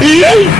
เ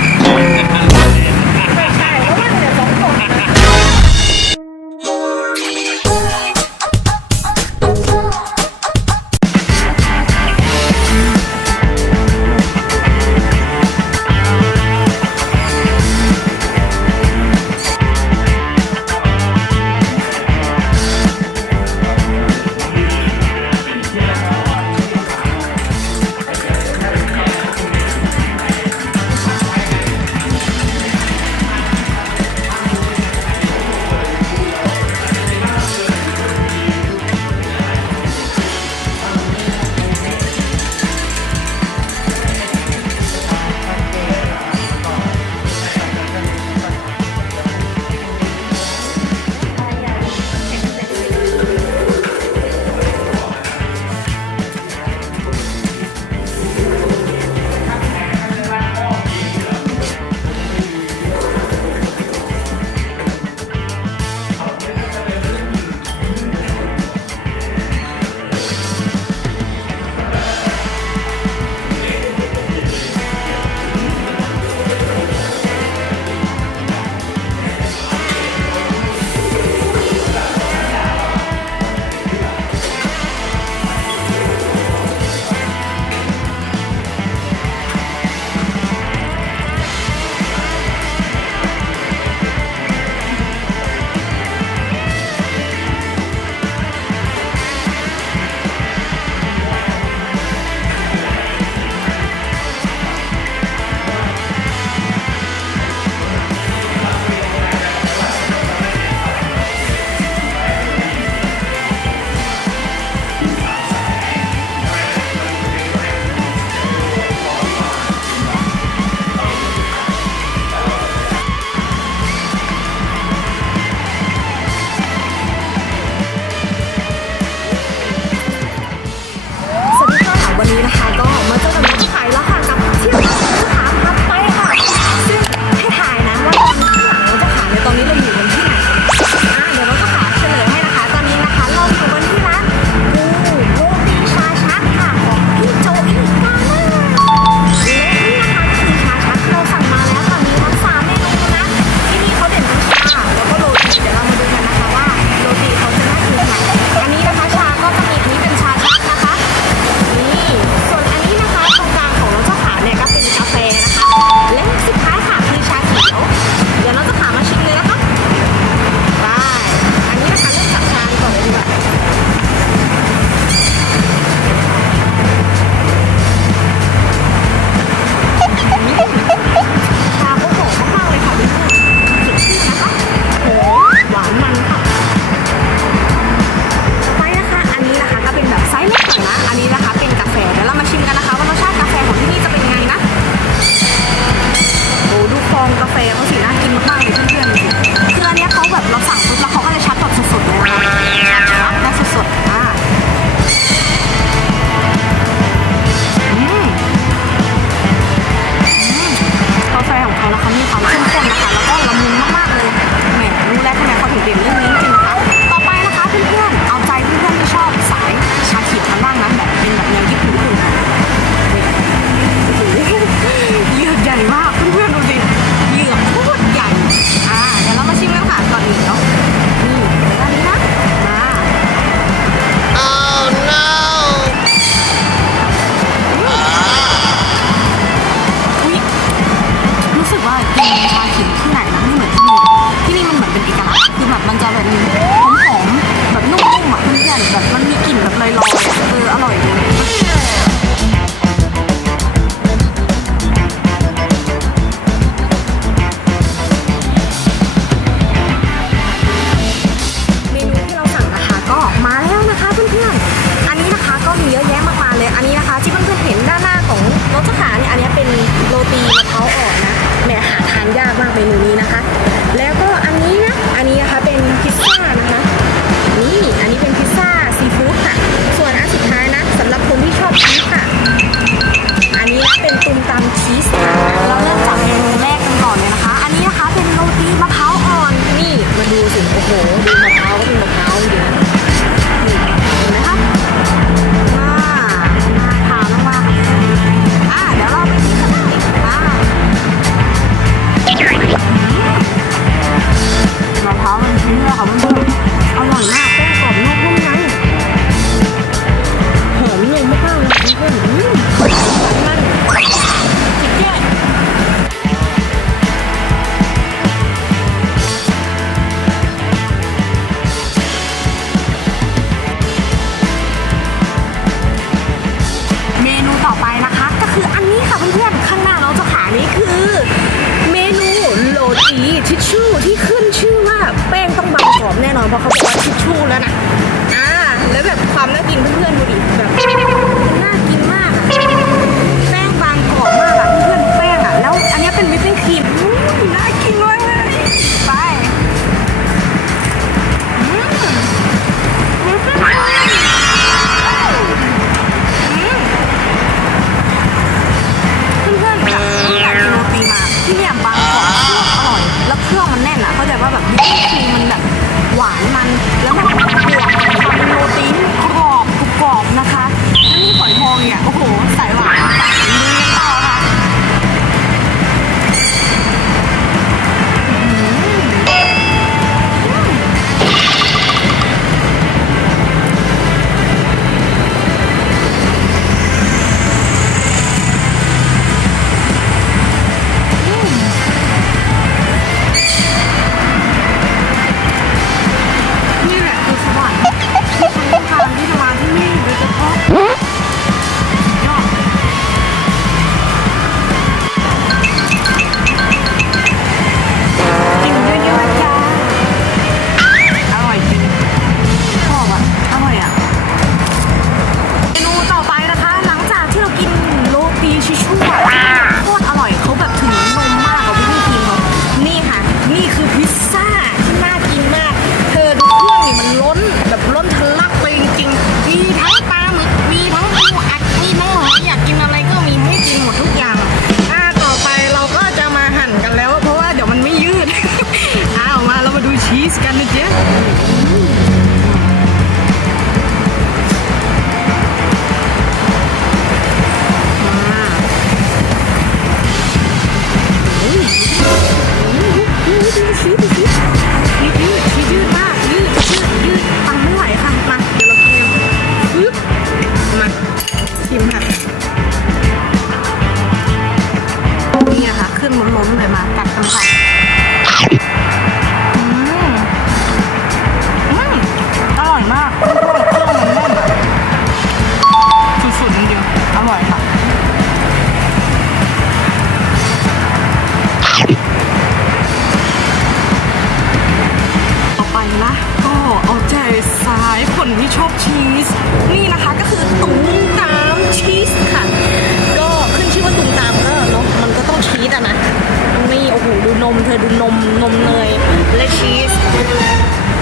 ดูนมนมเนยและชีส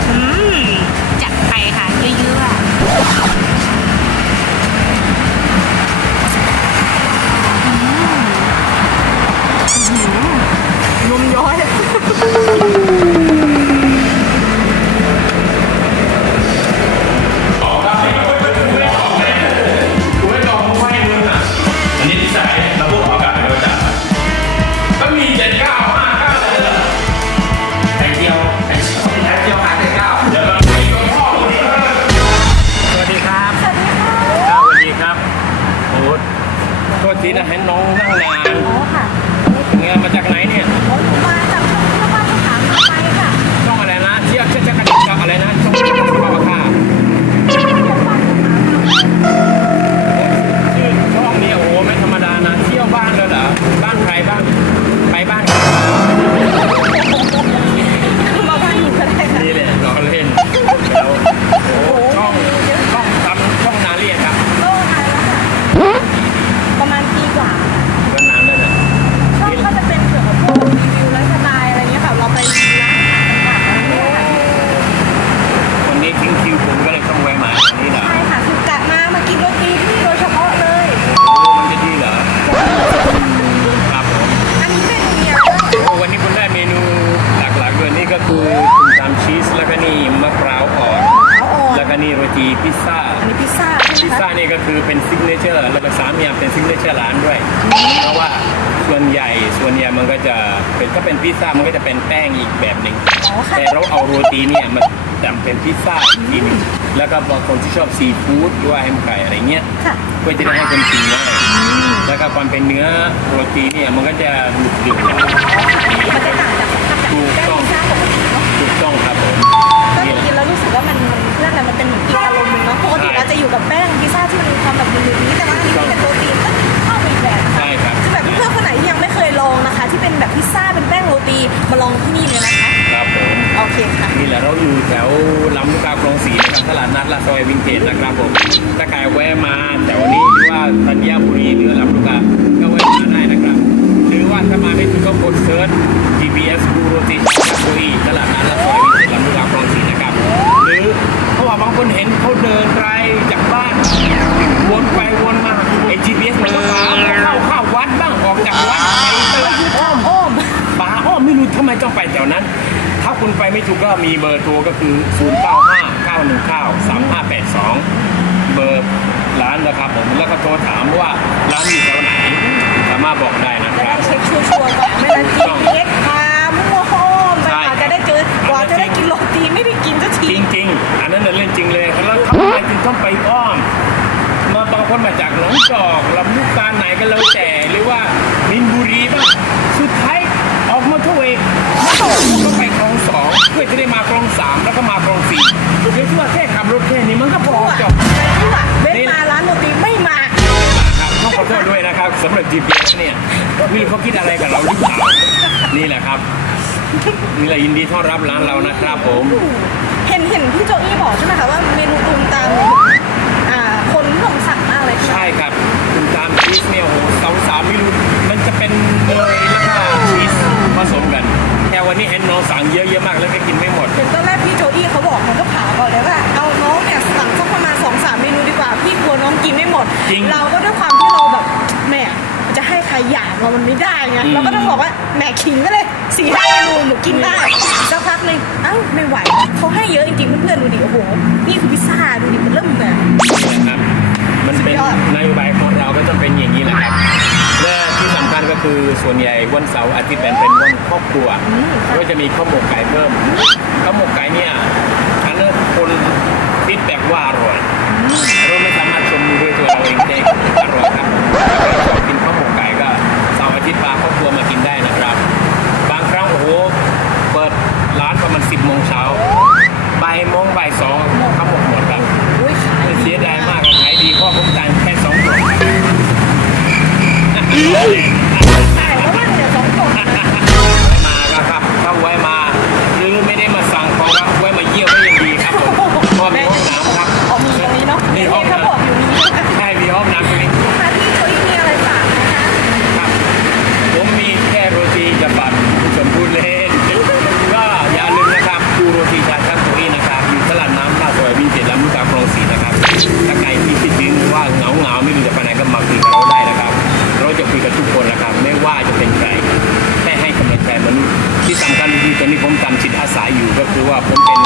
อืม จัดไปค่ะเยอะๆ มันก็จะเป็นถ้าเป็นพิซซ่ามันก็จะเป็นแป้งอีกแบบหนึ่งแต่เราเอาโรตีเนี่ยมันจำเป็นพิซซ่าอีกทีหนึ่งแล้วก็บางคนที่ชอบซีฟู้ดหรืว่าแฮมไก่อะไรเงี้ยก็จะได้ให้คนกินง่ายแล้วก็ความเป็นเนื้อโรตีเนี่ยมันก็จะหนุบหนึบกว่ามันจะต่างจากสัมผัสแบบได้พิซซ่าปกต้เนาะถูกต้องครับผมก็นี่แหกินแล้วรู้สึกว่ามันเรื่องอะไรมันเป็นเหมือนกิอารมณ์หนึ่งเนาะปกติเราจะอยู่กับแป้งพิซซ่าที่มันมีความแบบหนึบๆนี้แต่ว่าอันนี้มันเป็นโรตี องนะคะ ที่เป็นแบบพิซซ่าเป็นแป้งโรตีมาลองที่นี่เลยนะคะครับผมโอเคค่ะ นี่แหละเราอยู่แถวลำลูกกาคลองสีนะครับตลาดนัดลาดซอยวินเทจนะครับผม ถวๆนั้น ถ้าคุณไปไม่ถูกก็มีเบอร์โทรก็คือ 0 9 5 9 1 9 3 5 8 2 เบอร์ร้านนะครับผมแล้วก็โทรถามว่าร้านอยู่แถวไหนสามารถบอกได้นะคจะรัได้บ เช็คชัวร์ๆก่อนไม่งั้น GPS พามั่วโฮมไปใช่กว่าจะได้เจอกว่าจะได้กินโรตีไม่ได้กินสักทีจริงๆ อันนั้นน่ะเรื่องจริงเลยแล้วทำไมถึงต้องไปอ้อมมาบางคนมาจากหนองจอกลำลูกกาไหนก็แล้วแต่หรือว่ามินบุรีบ้าง ไม่รู้เขาคิดอะไรกับเราหรือเปล่านี่แหละครับ นี่แหละยินดีต้อนรับร้านเรานะครับผม เห็นเห็นพี่โจอี้บอกใช่ไหมคะว่าเมนูตูมตามอ่าคนนิยมสั่งมากเลยค่ะใช่ครับคุณตามชีสเนี่ยโอ้โหสาวสาวไม่รู้มันจะเป็นเนย มันไม่ได้ไงอืมเราก็ต้องบอกว่าแหม่ขิงก็เลยสี่ห้าเมนูหนูกินได้สักพักหนึงเอ้าไม่ไหวเขาให้เยอะจริงๆเพื่อนๆดูดิโอ้โหนี่คือพิซซ่าดูดิมันเริ่มแบบ นะครับมันเป็นสุดยอด นโยบายของเราก็ต้องเป็นอย่างนี้แหละครับและที่สำคัญก็คือส่วนใหญ่วันเสาร์อาทิตย์เป็นเป็นวันครอบครัว ก็จะมีข้าวหมกไก่เพิ่มข้าวหมกไก่เนี่ยอันนั้นคนฟีดแบ็กว่าอ ข อาสาอยู่ก็คือว่าผมเป็น